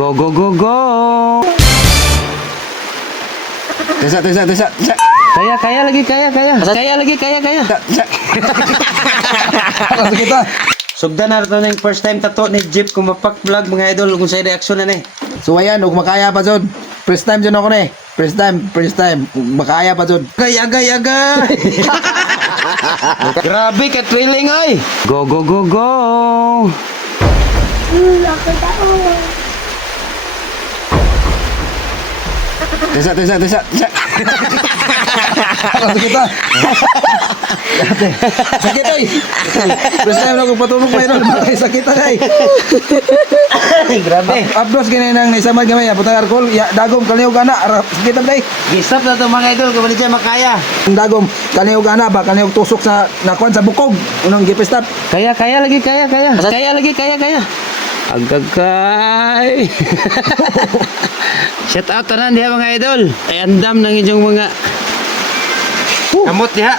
Go, go, go, go! Tesa. Kaya lagi, kaya. Kaya lagi, kaya. Kasi kita. Sugda na ito na yung first time tato ni Jeep kung mapak vlog mga idol kung sa'yo reaksyon na ni. So ayan, ug makaya pa jud. First time jud ako ni. First time. Ug makaya pa jud. Agay! Grabe ka thrilling ay! Go, go, go, go! Tesa. Kasi kita. Sakit ay. First time na ako patulog pa idol. Sakit ay. Grabe! Abdos gini nang isamad gamay putang alcohol. Ya dagom kaniog ana. Sakit ay. Gistap na ito mga idol kung hindi siya makaya. Dagom kaniog ana ba kaniog tusok sa nakuan sa bukog. Unang gipestap. Kaya lagi, kaya. Kaya lagi, kaya. Agagay! Shout out tanan diha mga idol. Ay andam ng inyong mga kamot diha.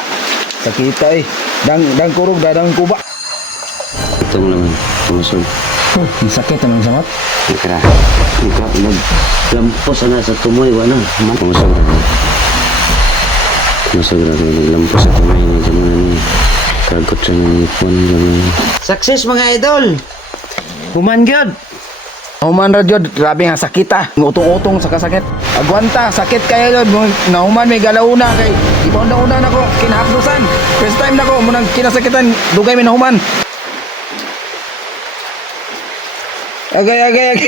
Sakit ay. Dang kurog dadang kuba. Itong naman, pumusog. Sakit naman sa mat. Ika, naglampos na sa tumoy, wala. Pumusog na. Naglampos sa tumoy ni Jaman. Kagot sa nipon. Success mga idol! Humanggod! Human ra jud, grabe nga sakit ah. Utong-utong sa kasakit. Agwanta, sakit kaya jud. Nahuman may galauna kay ipaunda-unda nako kinahapdusan. First time nako munang kinasakitan, dugay may nahuman. Agay.